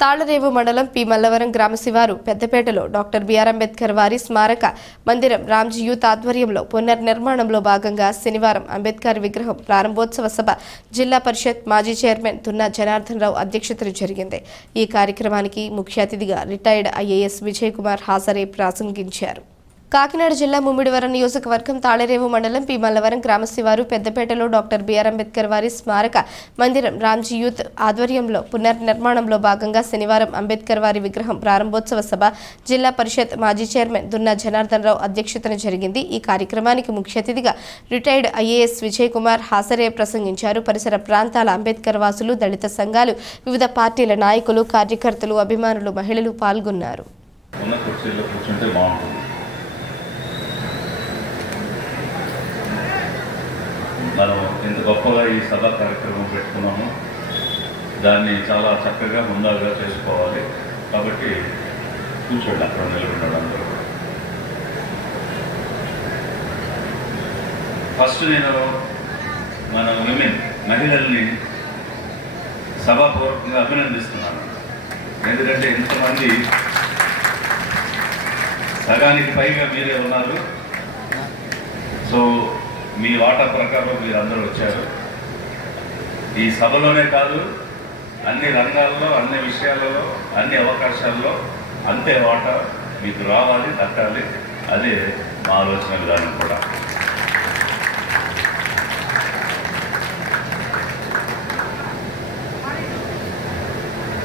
తాళరేవు మండలం పి మల్లవరం గ్రామ శివారు పెద్దపేటలో డాక్టర్ బిఆర్ అంబేద్కర్ వారి స్మారక మందిరం రామ్జీ యూత్ ఆధ్వర్యంలో పునర్నిర్మాణంలో భాగంగా శనివారం అంబేద్కర్ విగ్రహం ప్రారంభోత్సవ సభ జిల్లా పరిషత్ మాజీ చైర్మన్ తున్నా జనార్దన్ రావు అధ్యక్షతన జరిగింది. ఈ కార్యక్రమానికి ముఖ్య అతిథిగా రిటైర్డ్ ఐఏఎస్ విజయ్ కుమార్ హాజరై ప్రసంగించారు. కాకినాడ జిల్లా ముమ్మిడివరం నియోజకవర్గం తాళరేవు మండలం పి మల్లవరం గ్రామ శివారు పెద్దపేటలో డాక్టర్ బిఆర్ అంబేద్కర్ వారి స్మారక మందిరం రామ్జీ యూత్ ఆధ్వర్యంలో పునర్నిర్మాణంలో భాగంగా శనివారం అంబేద్కర్ వారి విగ్రహం ప్రారంభోత్సవ సభ జిల్లా పరిషత్ మాజీ చైర్మన్ దున్నా జనార్దన్ రావు అధ్యక్షతన జరిగింది. ఈ కార్యక్రమానికి ముఖ్య అతిథిగా రిటైర్డ్ ఐఏఎస్ విజయ్ కుమార్ హాజరై ప్రసంగించారు. పరిసర ప్రాంతాల అంబేద్కర్ వాసులు, దళిత సంఘాలు, వివిధ పార్టీల నాయకులు, కార్యకర్తలు, అభిమానులు, మహిళలు పాల్గొన్నారు. మనం ఇంత గొప్పగా ఈ సభా కార్యక్రమం పెట్టుకున్నాము. దాన్ని చాలా చక్కగా ముందుగా చేసుకోవాలి. కాబట్టి కూర్చోండి, అక్కడ నిలబడ్డాడు అందరూ. ఫస్ట్ నేను మన మహిళల్ని సభాపూర్వకంగా అభినందిస్తున్నాను. ఎందుకంటే ఇంతమంది, సగానికి పైగా మీరే ఉన్నారు. సో మీ వాటా ప్రకారం మీరు అందరూ వచ్చారు. ఈ సభలోనే కాదు, అన్ని రంగాల్లో, అన్ని విషయాలలో, అన్ని అవకాశాల్లో అంతే వాటా మీకు రావాలి, దక్కాలి. అదే మా ఆలోచన విధానం కూడా.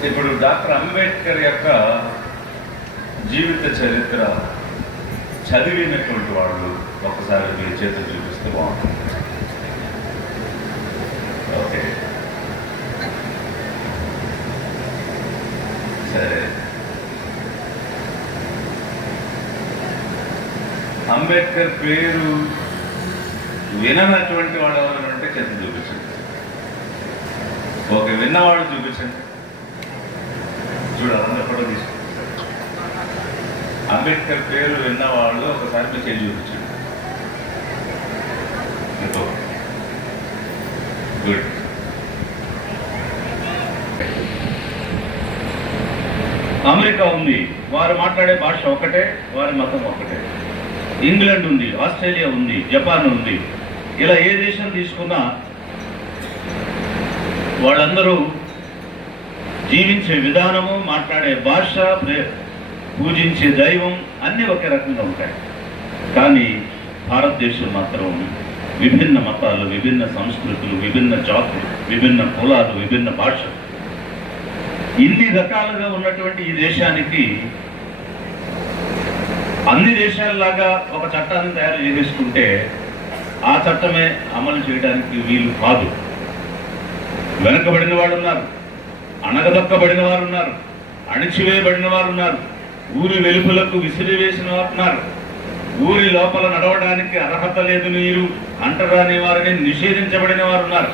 ఇప్పుడు డాక్టర్ అంబేద్కర్ యొక్క జీవిత చరిత్ర చదివినటువంటి వాళ్ళు ఒకసారి మీ చేతులు చూపిస్తే బాగుంటుంది. ఓకే, సరే. అంబేద్కర్ పేరు విననటువంటి వాడు ఎవరంటే చేతులు చూపించండి. ఓకే, విన్నవాడు చూపించండి. చూడాలి, అందరూ కూడా తీసుకుంటారు. అంబేద్కర్ పేరు విన్నవాళ్ళు ఒకసారి మీరు చేసి చూపించండి. గుడ్. అమెరికా ఉంది, వారు మాట్లాడే భాష ఒకటే, వారి మతం ఒకటే. ఇంగ్లాండ్ ఉంది, ఆస్ట్రేలియా ఉంది, జపాన్ ఉంది. ఇలా ఏ దేశం తీసుకున్నా వాళ్ళందరూ జీవించే విధానము, మాట్లాడే భాష, పూజించే దైవం అన్నీ ఒకే రకంగా ఉంటాయి. కానీ భారతదేశం మాత్రం విభిన్న మతాలు, విభిన్న సంస్కృతులు, విభిన్న జాతులు, విభిన్న కులాలు, విభిన్న భాషలు, ఇన్ని రకాలుగా ఉన్నటువంటి ఈ దేశానికి అన్ని దేశాలలాగా ఒక చట్టాన్ని తయారు చేసుకుంటే ఆ చట్టమే అమలు చేయడానికి వీలు కాదు. వెనుకబడిన వాళ్ళు ఉన్నారు, అణగదొక్కబడిన వారు ఉన్నారు, అణిచివేయబడిన వారు ఉన్నారు, ఊరి వెలుపులకు విసిరివేసిన వారు ఉన్నారు, ఊరి లోపల నడవడానికి అర్హత లేదు నీరు అంటరాని వారిని నిషేధించబడిన వారు ఉన్నారు,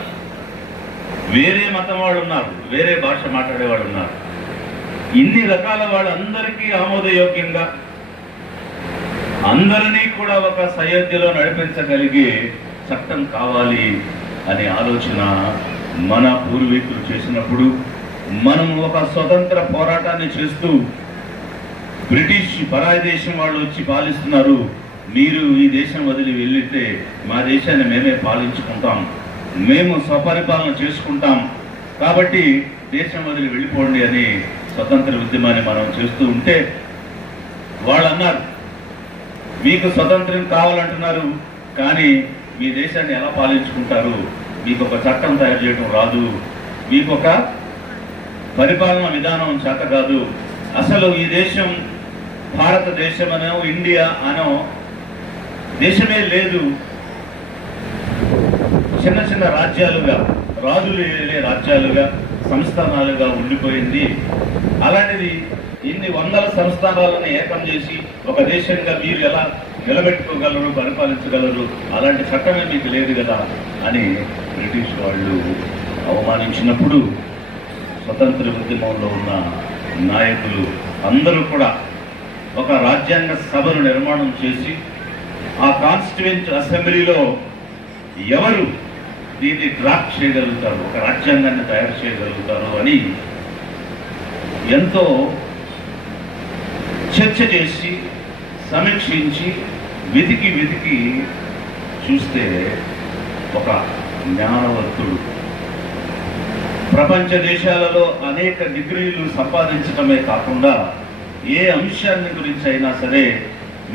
వేరే మతం వాళ్ళు ఉన్నారు, వేరే భాష మాట్లాడేవాడు ఉన్నారు. ఇన్ని రకాల వాళ్ళందరికీ ఆమోదయోగ్యంగా అందరినీ కూడా ఒక సయోధ్యలో నడిపించగలిగే చట్టం కావాలి అనే ఆలోచన మన పూర్వీకులు చేసినప్పుడు మనం ఒక స్వతంత్ర పోరాటాన్ని చేస్తూ బ్రిటిష్ పరాయి దేశం వాళ్ళు వచ్చి పాలిస్తున్నారు, మీరు ఈ దేశం వదిలి వెళ్ళితే మా దేశాన్ని మేమే పాలించుకుంటాం, మేము స్వపరిపాలన చేసుకుంటాం, కాబట్టి దేశం వదిలి వెళ్ళిపోండి అని స్వతంత్ర ఉద్యమాన్ని మనం చేస్తూ ఉంటే వాళ్ళు అన్నారు, మీకు స్వతంత్రం కావాలంటున్నారు, కానీ మీ దేశాన్ని ఎలా పాలించుకుంటారు, మీకు ఒక చట్టం తయారు చేయడం రాదు, మీకు ఒక పరిపాలన విధానం చేత కాదు, అసలు ఈ దేశం భారతదేశం అనో ఇండియా అనో దేశమే లేదు, చిన్న చిన్న రాజ్యాలుగా, రాజులు ఏలే రాజ్యాలుగా, సంస్థానాలుగా ఉండిపోయింది. అలాంటిది ఇన్ని వందల సంస్థానాలను ఏకం చేసి ఒక దేశంగా మీరు ఎలా నిలబెట్టుకోగలరు, పరిపాలించగలరు, అలాంటి చట్టమే మీకు లేదు కదా అని బ్రిటిష్ వాళ్ళు అవమానించినప్పుడు స్వతంత్ర ఉద్యమంలో ఉన్న నాయకులు అందరూ కూడా ఒక రాజ్యాంగ సభను నిర్మాణం చేసి ఆ కాన్స్టిట్యూయెంట్ అసెంబ్లీలో ఎవరు దీన్ని డ్రాఫ్ట్ చేయగలుగుతారు, ఒక రాజ్యాంగాన్ని తయారు చేయగలుగుతారు అని ఎంతో చర్చ చేసి సమీక్షించి వెతికి చూస్తే ఒక జ్ఞానవంతుడు ప్రపంచ దేశాలలో అనేక డిగ్రీలు సంపాదించడమే కాకుండా ఏ అంశాన్ని గురించి అయినా సరే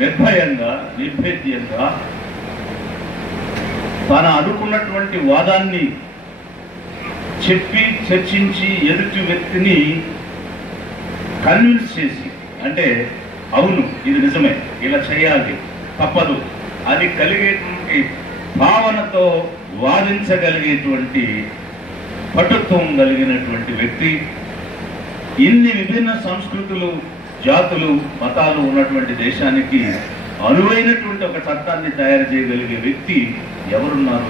నిర్భయంగా నిర్భేద్యంగా తాను అనుకున్నటువంటి వాదాన్ని చెప్పి చర్చించి ఎదుటి వ్యక్తిని కన్విన్స్ చేసి, అంటే అవును ఇది నిజమే, ఇలా చేయాలి, తప్పదు అది కలిగేటువంటి భావనతో వాదించగలిగేటువంటి పటుత్వం కలిగినటువంటి వ్యక్తి. ఇన్ని విభిన్న సంస్కృతులు, జాతులు, మతాలు ఉన్నటువంటి దేశానికి అనువైనటువంటి ఒక చట్టాన్ని తయారు చేయగలిగే వ్యక్తి ఎవరున్నారు